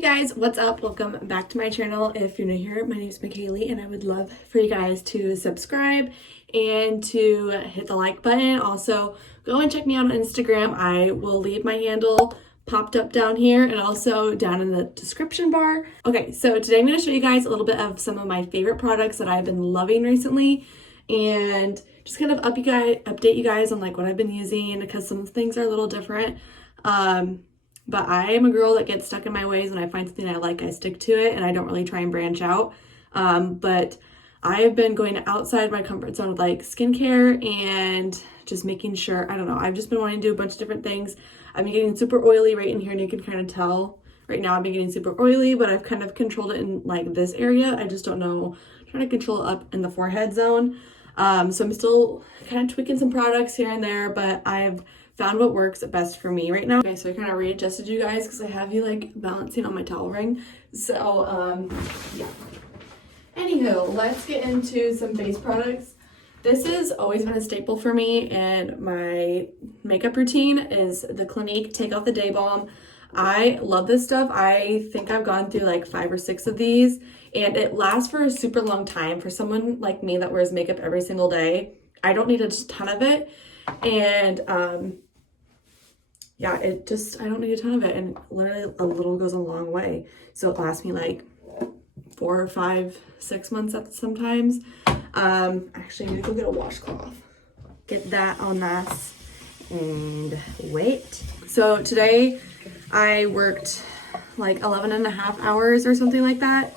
Hey guys, what's up? Welcome back to my channel. If you're new here, my name is McKaylee and I would love for you guys to subscribe and to hit the like button. Also, go and check me out on Instagram. I will leave my handle popped up down here and also down in the description bar. Okay, so today I'm going to show you guys a little bit of some of my favorite products that I've been loving recently and just kind of update you guys on like what I've been using because some things are a little different. But I am a girl that gets stuck in my ways. When I find something I like, I stick to it and I don't really try and branch out. But I have been going outside my comfort zone with like skincare and just making sure, I don't know, I've just been wanting to do a bunch of different things. I've been getting super oily right in here and you can kind of tell right now I've been getting super oily, but I've kind of controlled it in like this area. I just don't know, I'm trying to control it up in the forehead zone. So I'm still kind of tweaking some products here and there, but I've found what works best for me right now. Okay, so I kind of readjusted you guys because I have you like balancing on my towel ring. So yeah. Anywho, let's get into some face products. This has always been a staple for me and my makeup routine is the Clinique Take Off the Day Balm. I love this stuff. I think I've gone through like 5 or 6 of these and it lasts for a super long time. For someone like me that wears makeup every single day, I don't need a ton of it. And yeah, I don't need a ton of it, and literally a little goes a long way. So it lasts me like 4 or 5, 6 months sometimes. Actually, I need to go get a washcloth. Get that on nice and wait. So today I worked like 11.5 hours or something like that.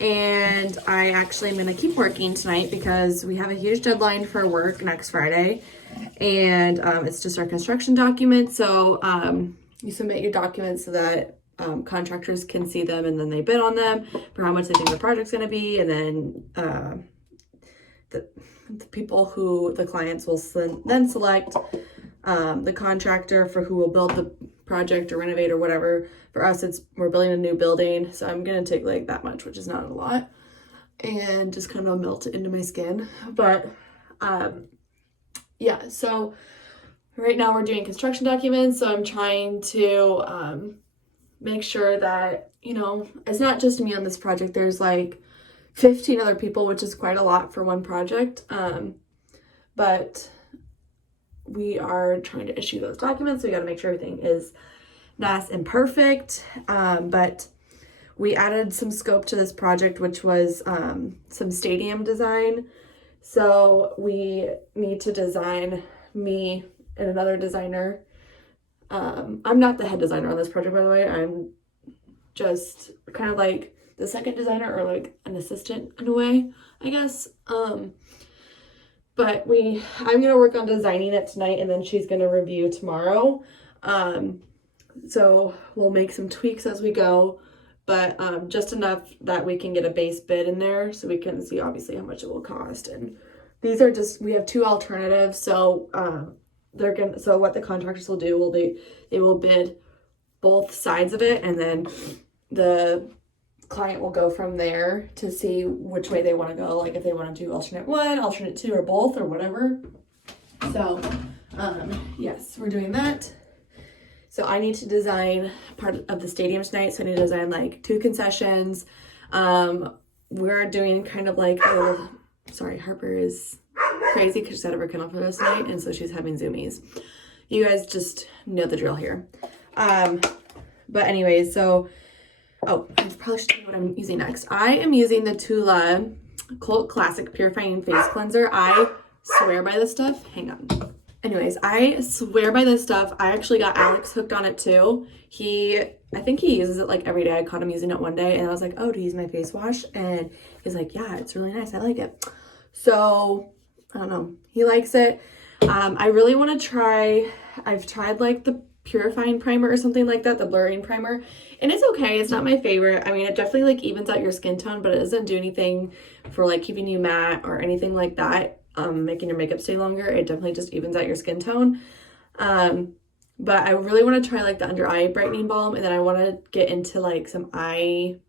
And I actually am gonna keep working tonight because we have a huge deadline for work next Friday. And it's just our construction documents. So you submit your documents so that contractors can see them and then they bid on them for how much they think the project's going to be. And then the people who the clients will then select the contractor for who will build the project or renovate or whatever. For us, we're building a new building. So I'm going to take like that much, which is not a lot, and just kind of melt it into my skin. But yeah, so right now we're doing construction documents, so I'm trying to make sure that, you know, it's not just me on this project. There's like 15 other people, which is quite a lot for one project, but we are trying to issue those documents, so we got to make sure everything is nice and perfect. But we added some scope to this project, which was some stadium design. So we need to design, me and another designer. I'm not the head designer on this project, by the way. I'm just kind of like the second designer or like an assistant in a way, I guess. But I'm going to work on designing it tonight and then she's going to review tomorrow. So we'll make some tweaks as we go. But just enough that we can get a base bid in there so we can see obviously how much it will cost. And these are just, we have 2 alternatives. So so what the contractors will do, they will bid both sides of it, and then the client will go from there to see which way they want to go, like if they want to do alternate 1, alternate 2, or both, or whatever. So yes, we're doing that. So I need to design part of the stadium tonight. So I need to design like 2 concessions. We're doing kind of like sorry, Harper is crazy because she's out of her kennel for this night, and so she's having zoomies. You guys just know the drill here. But anyways, so I probably should tell you what I'm using next. I am using the Tula Cult Classic Purifying Face Cleanser. I swear by this stuff. Hang on. Anyways, I swear by this stuff. I actually got Alex hooked on it too. I think he uses it like every day. I caught him using it one day and I was like, oh, do you use my face wash? And he's like, yeah, it's really nice. I like it. So I don't know. He likes it. I really want to try, I've tried like the purifying primer or something like that, the blurring primer, and it's okay. It's not my favorite. I mean, it definitely like evens out your skin tone, but it doesn't do anything for like keeping you matte or anything like that. Making your makeup stay longer. It definitely just evens out your skin tone. But I really want to try like the under eye brightening balm, and then I want to get into like some eye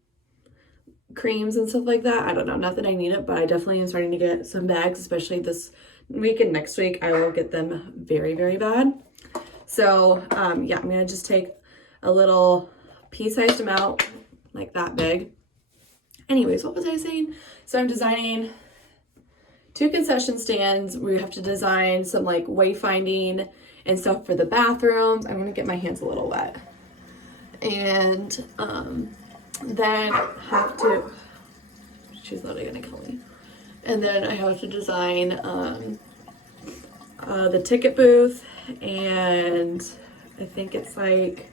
creams and stuff like that. I don't know, not that I need it, but I definitely am starting to get some bags, especially this week and next week. I will get them very, very bad. So yeah, I'm gonna just take a little pea-sized amount like that big. Anyways, what was I saying? So I'm designing 2 concession stands. We have to design some like wayfinding and stuff for the bathrooms. I'm gonna get my hands a little wet. And then have to, she's literally gonna kill me. And then I have to design the ticket booth, and I think it's like,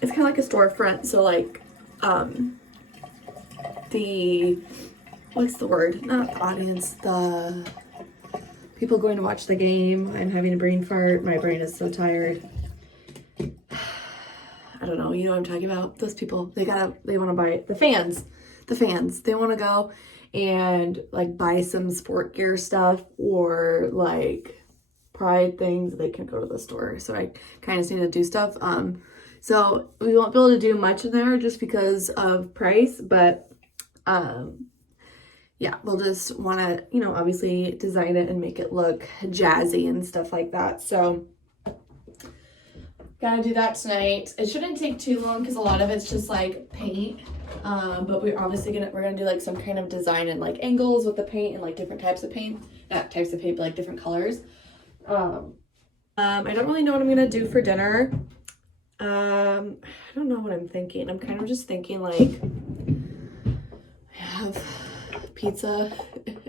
it's kind of like a storefront. So like the, what's the word? Not the audience, the people going to watch the game. I'm having a brain fart. My brain is so tired. I don't know, you know what I'm talking about? Those people, they want to buy the fans, they want to go and like buy some sport gear stuff or like pride things. They can go to the store. So I kind of need to do stuff. So we won't be able to do much in there just because of price, but yeah, we'll just want to, you know, obviously design it and make it look jazzy and stuff like that. So gotta do that tonight. It shouldn't take too long because a lot of it's just like paint. But we're obviously we're gonna do like some kind of design and like angles with the paint and like different types of paint. Not types of paint, but like different colors. I don't really know what I'm gonna do for dinner. I don't know what I'm thinking. I'm kind of just thinking like I have pizza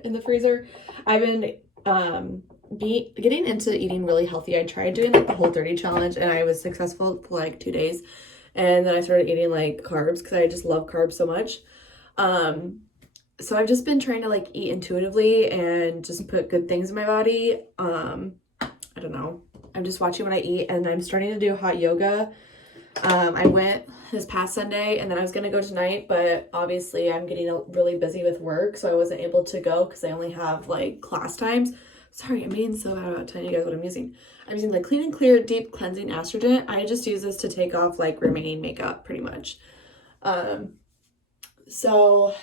in the freezer. I've been getting into eating really healthy. I tried doing like the Whole30 challenge and I was successful for like 2 days, and then I started eating like carbs because I just love carbs so much. So I've just been trying to like eat intuitively and just put good things in my body. I don't know, I'm just watching what I eat, and I'm starting to do hot yoga. I went this past Sunday and then I was gonna go tonight, but obviously I'm getting really busy with work, so I wasn't able to go because I only have like class times. Sorry, I'm being so bad about telling you guys what I'm using. I'm using the Clean and Clear Deep Cleansing Astringent. I just use this to take off like remaining makeup pretty much. So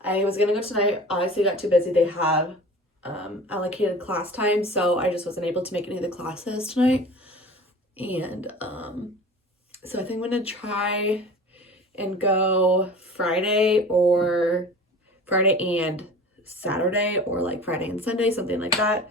I was gonna go tonight. Obviously got too busy. They have allocated class time, so I just wasn't able to make any of the classes tonight. And so I think I'm gonna try and go Friday and Saturday, or like Friday and Sunday, something like that.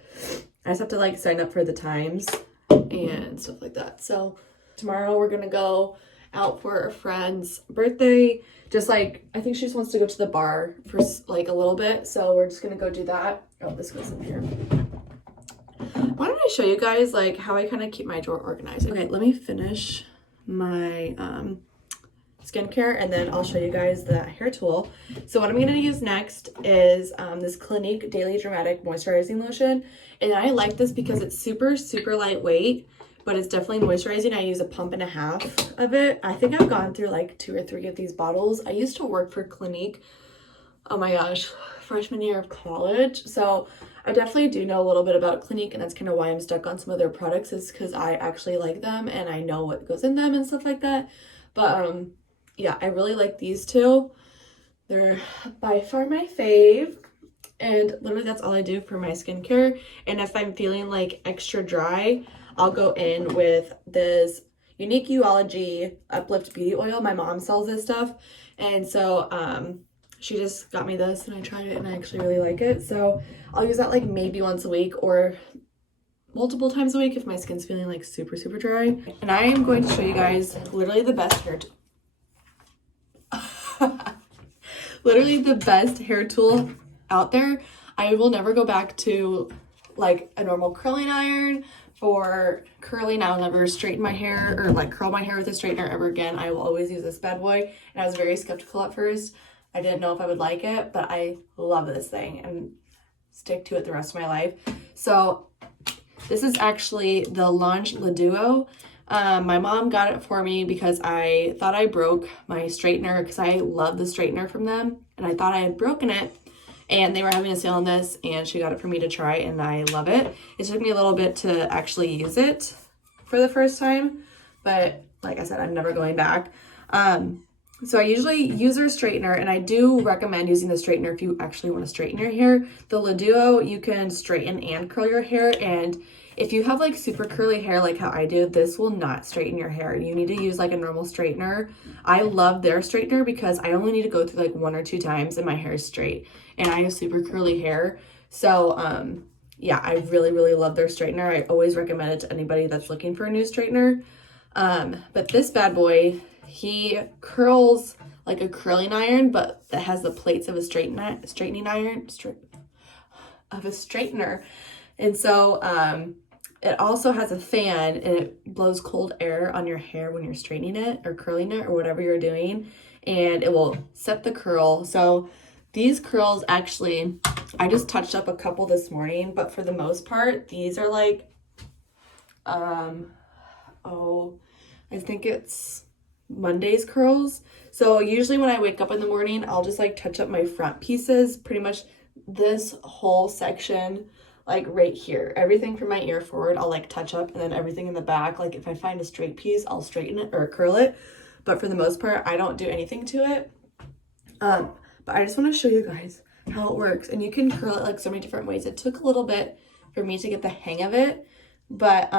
I just have to like sign up for the times and stuff like that. So tomorrow we're gonna go out for a friend's birthday. Just like, I think she just wants to go to the bar for like a little bit, so we're just gonna go do that. Oh, this goes in here. Why don't I show you guys like how I kind of keep my drawer organized? Okay, let me finish my skincare and then I'll show you guys the hair tool. So what I'm going to use next is this Clinique Daily Dramatic Moisturizing Lotion. And I like this because it's super, super lightweight, but it's definitely moisturizing. I use a pump and a half of it. I think I've gone through like 2 or 3 of these bottles. I used to work for Clinique, oh my gosh, freshman year of college. So I definitely do know a little bit about Clinique, and that's kind of why I'm stuck on some of their products, is because I actually like them and I know what goes in them and stuff like that. But yeah, I really like these two. They're by far my fave, and literally that's all I do for my skincare. And if I'm feeling like extra dry, I'll go in with this Unique Uology Uplift Beauty Oil. My mom sells this stuff, and so she just got me this and I tried it and I actually really like it. So I'll use that like maybe once a week or multiple times a week if my skin's feeling like super, super dry. And I am going to show you guys literally the best hair literally the best hair tool out there. I will never go back to like a normal curling iron for curling. I'll never straighten my hair or like curl my hair with a straightener ever again. I will always use this bad boy. And I was very skeptical at first. I didn't know if I would like it, but I love this thing and stick to it the rest of my life. So this is actually the Lunge Le Duo. My mom got it for me because I thought I broke my straightener, because I love the straightener from them, and I thought I had broken it, and they were having a sale on this, and she got it for me to try, and I love it. It took me a little bit to actually use it for the first time, but like I said, I'm never going back. So I usually use her straightener, and I do recommend using the straightener if you actually want to straighten your hair. The Le Duo, you can straighten and curl your hair, and if you have like super curly hair like how I do, this will not straighten your hair. You need to use like a normal straightener. I love their straightener because I only need to go through like 1 or 2 times and my hair is straight, and I have super curly hair. So yeah, I really, really love their straightener. I always recommend it to anybody that's looking for a new straightener. But this bad boy, he curls like a curling iron, but that has the plates of a straightening iron, of a straightener. And so it also has a fan, and it blows cold air on your hair when you're straightening it or curling it or whatever you're doing, and it will set the curl. So these curls, actually, I just touched up a couple this morning, but for the most part, these are like, I think it's Monday's curls. So usually when I wake up in the morning, I'll just like touch up my front pieces, pretty much this whole section, like right here. Everything from my ear forward, I'll like touch up, and then everything in the back, like if I find a straight piece, I'll straighten it or curl it. But for the most part, I don't do anything to it. But I just want to show you guys how it works. And you can curl it like so many different ways. It took a little bit for me to get the hang of it, but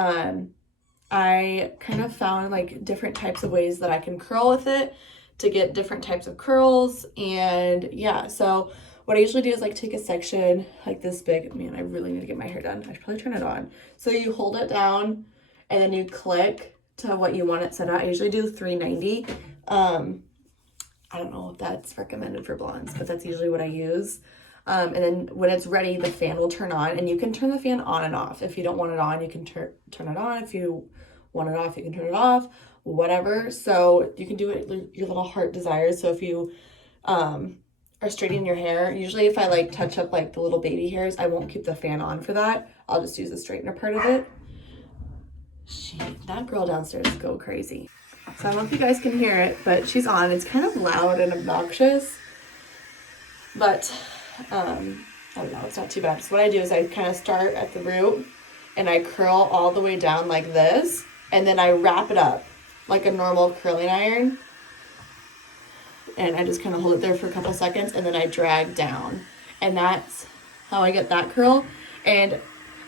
I kind of found like different types of ways that I can curl with it to get different types of curls. And yeah, so what I usually do is like take a section like this big. Man, I really need to get my hair done. I should probably turn it on. So you hold it down and then you click to what you want it set at. I usually do 390. I don't know if that's recommended for blondes, but that's usually what I use. And then when it's ready, the fan will turn on, and you can turn the fan on and off. If you don't want it on, you can turn it on. If you want it off, you can turn it off, whatever. So you can do it your little heart desires. So if you are straightening your hair, usually if I like touch up like the little baby hairs, I won't keep the fan on for that. I'll just use the straightener part of it. That girl downstairs go crazy. So I don't know if you guys can hear it, but she's on. It's kind of loud and obnoxious, but I don't know, it's not too bad. So what I do is I kind of start at the root and I curl all the way down like this, and then I wrap it up like a normal curling iron, and I just kind of hold it there for a couple seconds, and then I drag down, and that's how I get that curl. And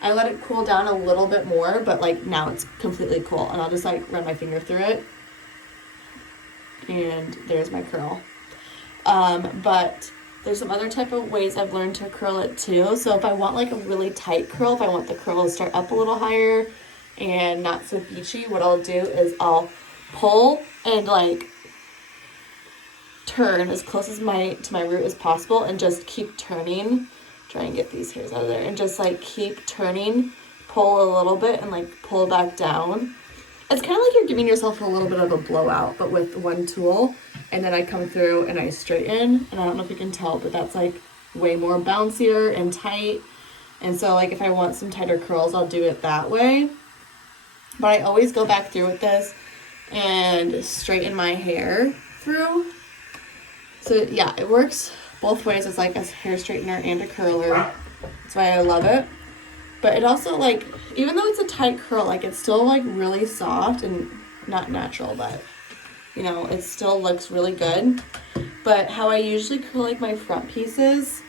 I let it cool down a little bit more, but like now it's completely cool, and I'll just like run my finger through it, and there's my curl. But there's some other type of ways I've learned to curl it too. So if I want like a really tight curl, if I want the curl to start up a little higher and not so beachy, what I'll do is I'll pull and like turn as close as to my root as possible, and just keep turning. Try and get these hairs out of there, and just like keep turning, pull a little bit, and like pull back down. It's kind of like you're giving yourself a little bit of a blowout, but with one tool. And then I come through and I straighten, and I don't know if you can tell, but that's like way more bouncier and tight. And so like if I want some tighter curls, I'll do it that way. But I always go back through with this and straighten my hair through. So yeah, it works both ways. It's like a hair straightener and a curler. That's why I love it. But it also, like, even though it's a tight curl, like it's still like really soft and not natural, but you know, it still looks really good. But how I usually curl like my front pieces,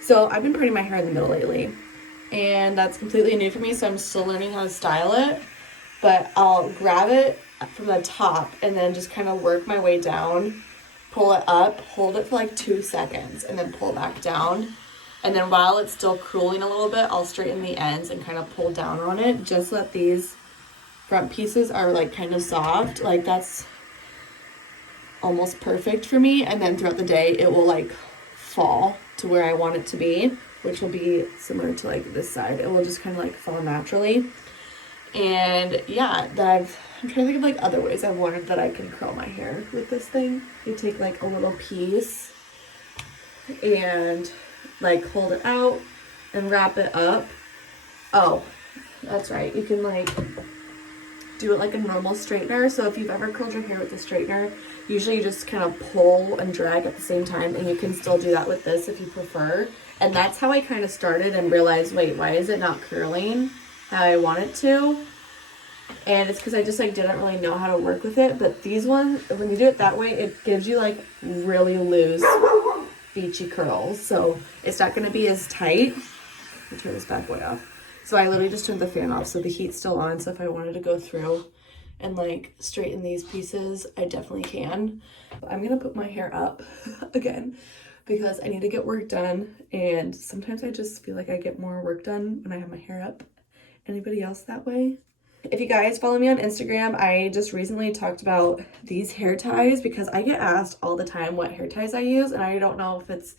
so I've been putting my hair in the middle lately, and that's completely new for me, so I'm still learning how to style it. But I'll grab it from the top and then just kind of work my way down, pull it up, hold it for like 2 seconds, and then pull back down. And then while it's still cooling a little bit, I'll straighten the ends and kind of pull down on it, just so that these front pieces are like kind of soft. Like that's almost perfect for me. And then throughout the day, it will like fall to where I want it to be, which will be similar to like this side. It will just kind of like fall naturally. And yeah, I'm trying to think of like other ways I've learned that I can curl my hair with this thing. You take like a little piece and like hold it out and wrap it up. Oh, that's right. You can like do it like a normal straightener. So if you've ever curled your hair with a straightener, usually you just kind of pull and drag at the same time, and you can still do that with this if you prefer. And that's how I kind of started and realized, wait, why is it not curling how I want it to? And it's because I just like didn't really know how to work with it. But these ones, when you do it that way, it gives you like really loose beachy curls, so it's not going to be as tight. Let me turn this bad boy off. So I literally just turned the fan off, so the heat's still on. So if I wanted to go through and like straighten these pieces, I definitely can. I'm gonna put my hair up again because I need to get work done, and sometimes I just feel like I get more work done when I have my hair up. Anybody else that way? If you guys follow me on Instagram, I just recently talked about these hair ties because I get asked all the time what hair ties I use, and I don't know if it's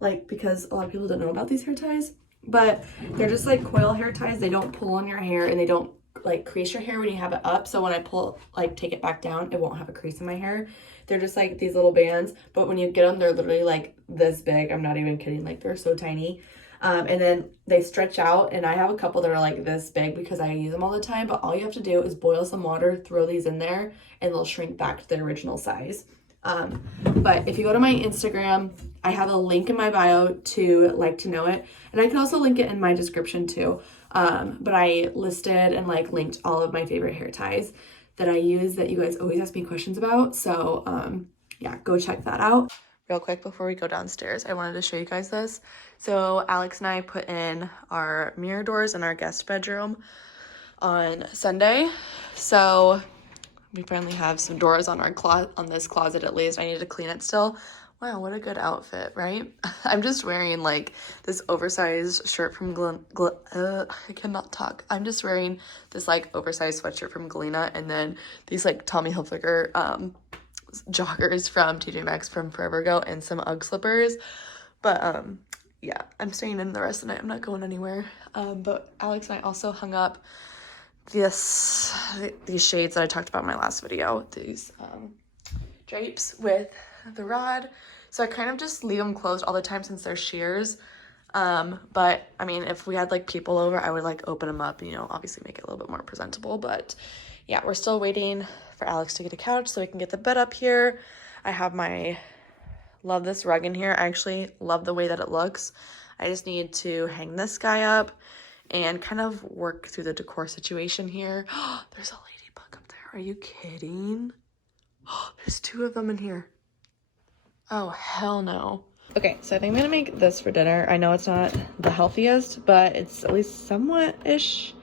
like because a lot of people don't know about these hair ties, but they're just like coil hair ties. They don't pull on your hair and they don't like crease your hair when you have it up. So when I pull, like take it back down, it won't have a crease in my hair. They're just like these little bands, but when you get them, they're literally like this big. I'm not even kidding. Like they're so tiny. And then they stretch out, and I have a couple that are like this big because I use them all the time, but all you have to do is boil some water, throw these in there, and they'll shrink back to their original size. But if you go to my Instagram, I have a link in my bio to like to know it, and I can also link it in my description too. But I listed and like linked all of my favorite hair ties that I use that you guys always ask me questions about. So yeah, go check that out. Real quick before we go downstairs, I wanted to show you guys this. So Alex and I put in our mirror doors in our guest bedroom on Sunday. So we finally have some doors on our on this closet at least. I need to clean it still. Wow, what a good outfit, right? I'm just wearing like this oversized shirt from I cannot talk. I'm just wearing this like oversized sweatshirt from Galena, and then these like Tommy Hilfiger joggers from TJ Maxx from forever ago, and some UGG slippers. But yeah, I'm staying in the rest of the night. I'm not going anywhere. But Alex and I also hung up these shades that I talked about in my last video, these drapes with the rod. So I kind of just leave them closed all the time since they're shears. But I mean, if we had like people over, I would like open them up and, you know, obviously make it a little bit more presentable. But yeah, we're still waiting for Alex to get a couch so we can get the bed up here. I have love this rug in here. I actually love the way that it looks. I just need to hang this guy up and kind of work through the decor situation here. There's a ladybug up there. Are you kidding? There's 2 of them in here. Oh, hell no. Okay, so I think I'm gonna make this for dinner. I know it's not the healthiest, but it's at least somewhat-ish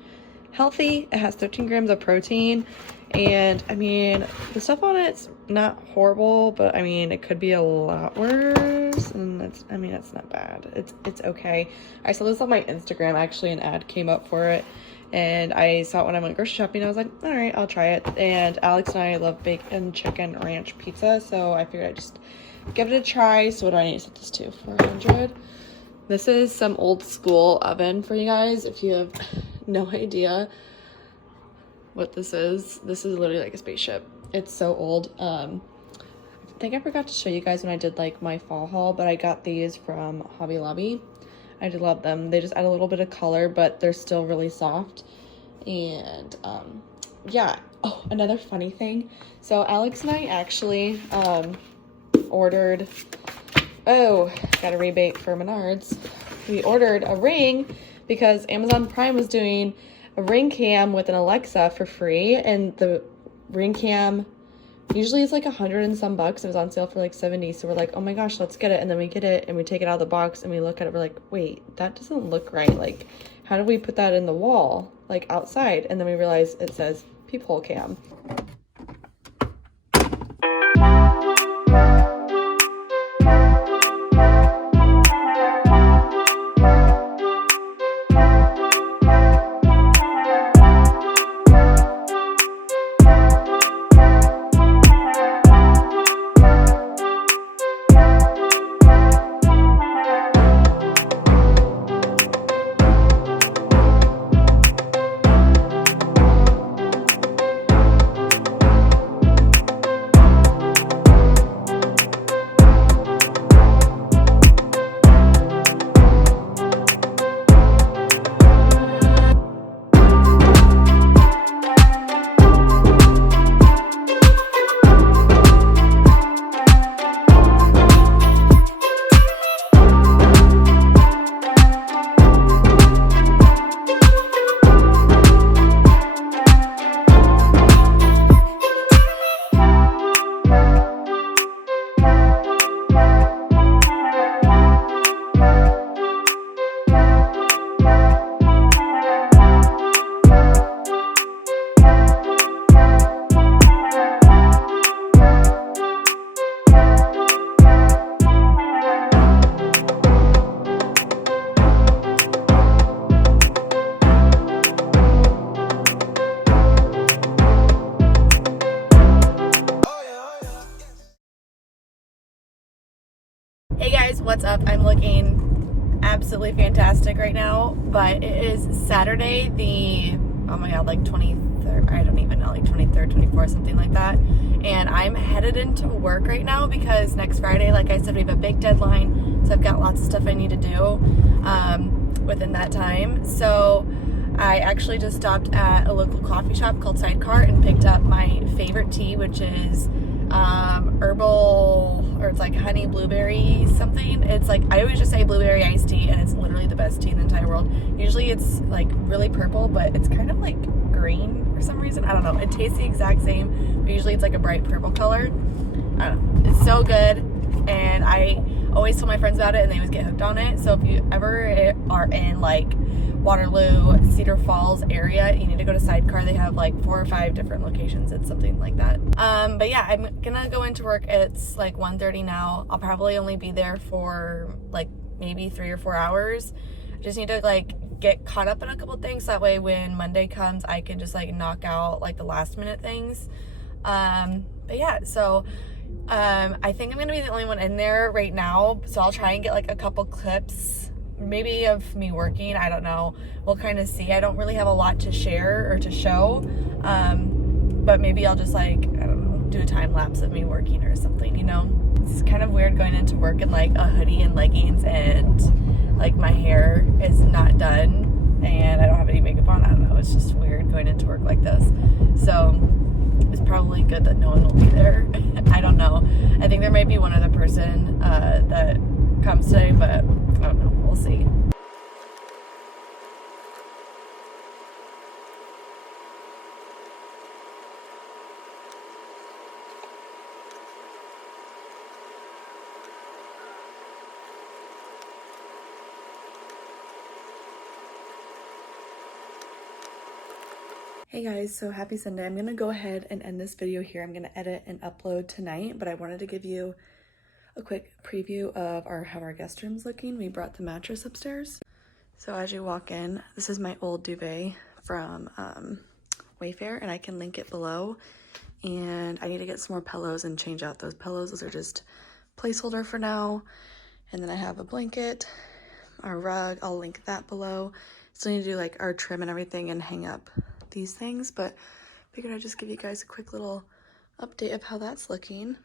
healthy. It has 13 grams of protein, and I mean, the stuff on it's not horrible, but I mean, it could be a lot worse, and it's not bad. It's okay. I saw this on my Instagram, actually. An ad came up for it, and I saw it when I went grocery shopping. I was like, all right, I'll try it. And Alex and I love bacon chicken ranch pizza, so I figured I'd just give it a try. So what do I need to set this to? 400. This is some old school oven for you guys if you have no idea what this is. This is literally like a spaceship. It's so old. I think I forgot to show you guys when I did like my fall haul, but I got these from Hobby Lobby. I do love them. They just add a little bit of color, but they're still really soft. And yeah. Oh, another funny thing. So Alex and I actually ordered, got a rebate for Menards. We ordered a ring because Amazon Prime was doing a ring cam with an Alexa for free, and the ring cam usually is like $100 and some bucks. It was on sale for like 70, so we're like, oh my gosh, let's get it. And then we get it and we take it out of the box and we look at it, we're like, wait, that doesn't look right. Like, how do we put that in the wall, like outside? And then we realize it says peephole cam. what's up? I'm looking absolutely fantastic right now, but it is Saturday, oh my god, like 23rd, I don't even know, like 23rd, 24th, something like that. And I'm headed into work right now because next Friday, like I said, we have a big deadline, so I've got lots of stuff I need to do within that time. So I actually just stopped at a local coffee shop called Sidecar and picked up my favorite tea, which is herbal, or it's like honey blueberry something. It's like, I always just say blueberry iced tea, and it's literally the best tea in the entire world. Usually it's like really purple, but it's kind of like green for some reason. I don't know. It tastes the exact same, but usually it's like a bright purple color. I don't know. It's so good, and I always tell my friends about it, and they always get hooked on it. So if you ever are in like Waterloo, Cedar Falls area, you need to go to Sidecar. They have like 4 or 5 different locations. It's something like that. But yeah, I'm gonna go into work. It's like 1:30 now. I'll probably only be there for like maybe 3 or 4 hours. I just need to like get caught up in a couple things, so that way when Monday comes I can just like knock out like the last minute things. But yeah, so I think I'm gonna be the only one in there right now, so I'll try and get like a couple clips maybe of me working. I don't know, we'll kind of see. I don't really have a lot to share or to show, but maybe I'll just like, I don't know, do a time lapse of me working or something, you know. It's kind of weird going into work in like a hoodie and leggings, and like my hair is not done and I don't have any makeup on. I don't know, it's just weird going into work like this. So it's probably good that no one will be there. I don't know, I think there might be one other person that comes today, but I don't know, we'll see. Hey guys, so happy Sunday. I'm gonna go ahead and end this video here. I'm gonna edit and upload tonight, but I wanted to give you a quick preview of how our guest room's looking. We brought the mattress upstairs. So as you walk in, this is my old duvet from Wayfair, and I can link it below. And I need to get some more pillows and change out those pillows. Those are just placeholder for now. And then I have a blanket, our rug, I'll link that below. Still need to do like our trim and everything and hang up these things, but figured I'd just give you guys a quick little update of how that's looking.